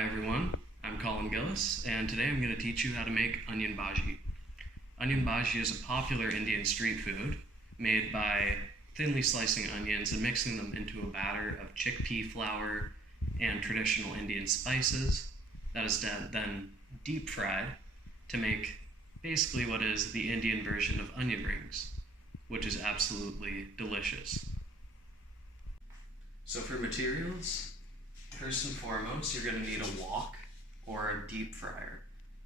Hi everyone, I'm Colin Gillis, and today I'm going to teach you how to make Onion Baji. Onion Baji is a popular Indian street food made by thinly slicing onions and mixing them into a batter of chickpea flour and traditional Indian spices that is then deep fried to make basically what is the Indian version of onion rings, which is absolutely delicious. So for materials, first and foremost, you're going to need a wok or a deep fryer.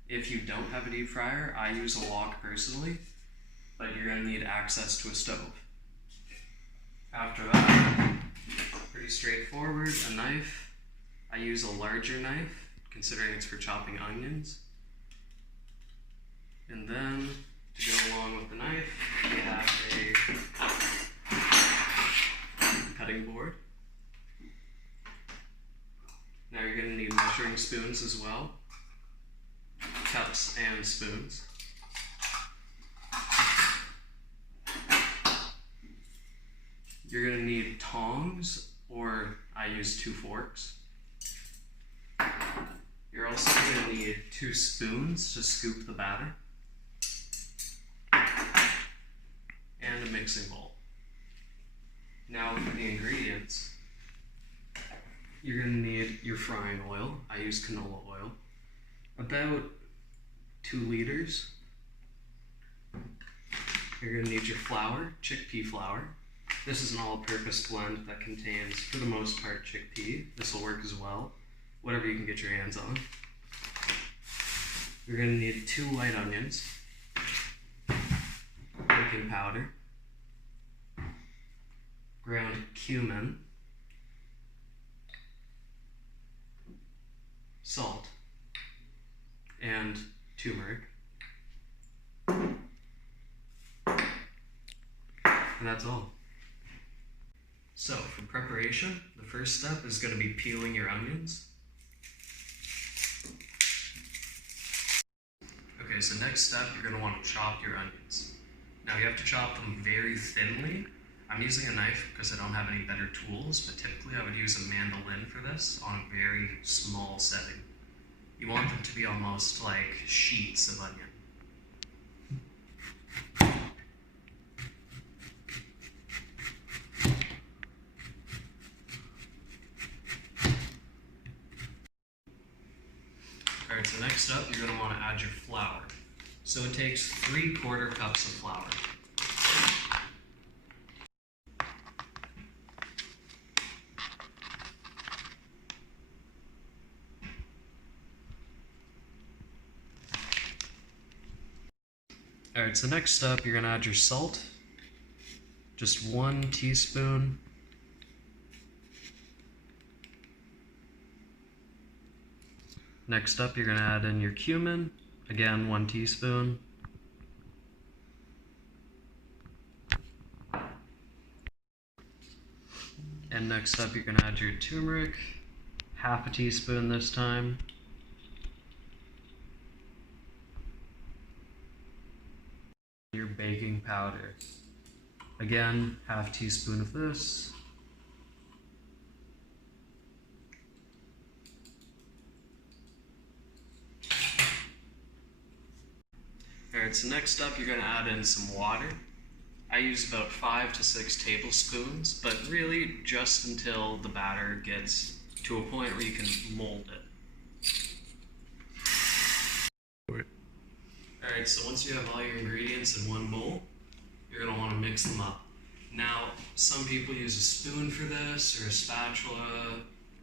If you don't have a deep fryer, I use a wok personally, but you're going to need access to a stove. After that, pretty straightforward, a knife. I use a larger knife, considering it's for chopping onions. And then, to go along with the knife, we have a cutting board. Now you're going to need measuring spoons as well, cups and spoons. You're going to need tongs, or I use 2 forks. You're also going to need 2 spoons to scoop the batter, and a mixing bowl. Now for the ingredients, you're going to need your frying oil. I use canola oil. About 2 liters. You're going to need your flour, chickpea flour. This is an all-purpose blend that contains, for the most part, chickpea. This will work as well. Whatever you can get your hands on. You're going to need 2 white onions, baking powder, ground cumin, salt, and turmeric. And that's all. So, for preparation, the first step is going to be peeling your onions. Okay, so next step, you're going to want to chop your onions. Now you have to chop them very thinly. I'm using a knife because I don't have any better tools, but typically I would use a mandolin for this on a very small setting. You want them to be almost like sheets of onion. Alright, so next up, you're going to want to add your flour. So it takes 3/4 cups of flour. Alright, so next up, you're going to add your salt. Just 1 teaspoon. Next up, you're going to add in your cumin. Again, 1 teaspoon. And next up, you're going to add your turmeric. 1/2 teaspoon this time. Your baking powder. Again, 1/2 teaspoon of this. Alright, so next up you're going to add in some water. I use about 5 to 6 tablespoons, but really just until the batter gets to a point where you can mold it. Alright, so once you have all your ingredients in one bowl, you're going to want to mix them up. Now, some people use a spoon for this, or a spatula,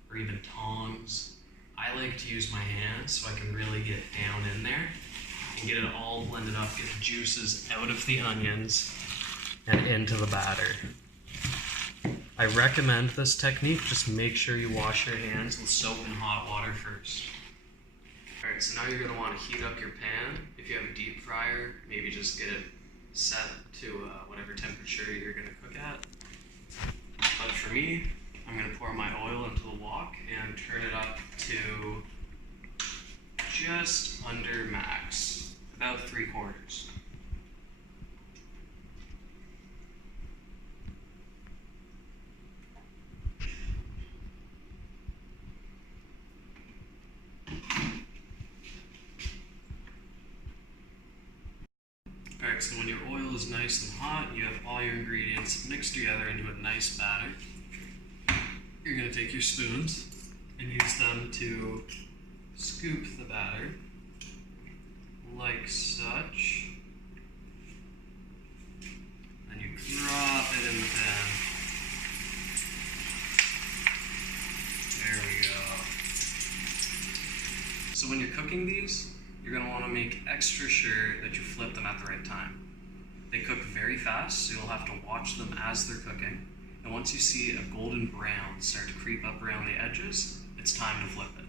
or even tongs. I like to use my hands so I can really get down in there and get it all blended up, get the juices out of the onions and into the batter. I recommend this technique, just make sure you wash your hands with soap and hot water first. Alright, so now you're going to want to heat up your pan. If you have a deep fryer, maybe just get it set to whatever temperature you're going to cook at. But for me, I'm going to pour my oil into the wok and turn it up to just under max, about 3/4. Alright, so when your oil is nice and hot, you have all your ingredients mixed together into a nice batter. You're going to take your spoons and use them to scoop the batter like such. Then you drop it in the pan. There we go. So when you're cooking these, you're going to want to make extra sure that you flip them at the right time. They cook very fast, so you'll have to watch them as they're cooking. And once you see a golden brown start to creep up around the edges, it's time to flip it.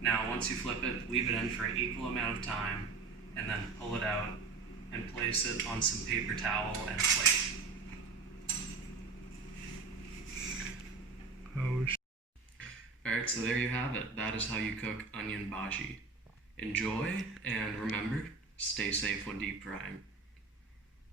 Now, once you flip it, leave it in for an equal amount of time, and then pull it out and place it on some paper towel and a plate. Oh, Alright, so there you have it. That is how you cook onion baji. Enjoy, and remember, stay safe when deep frying.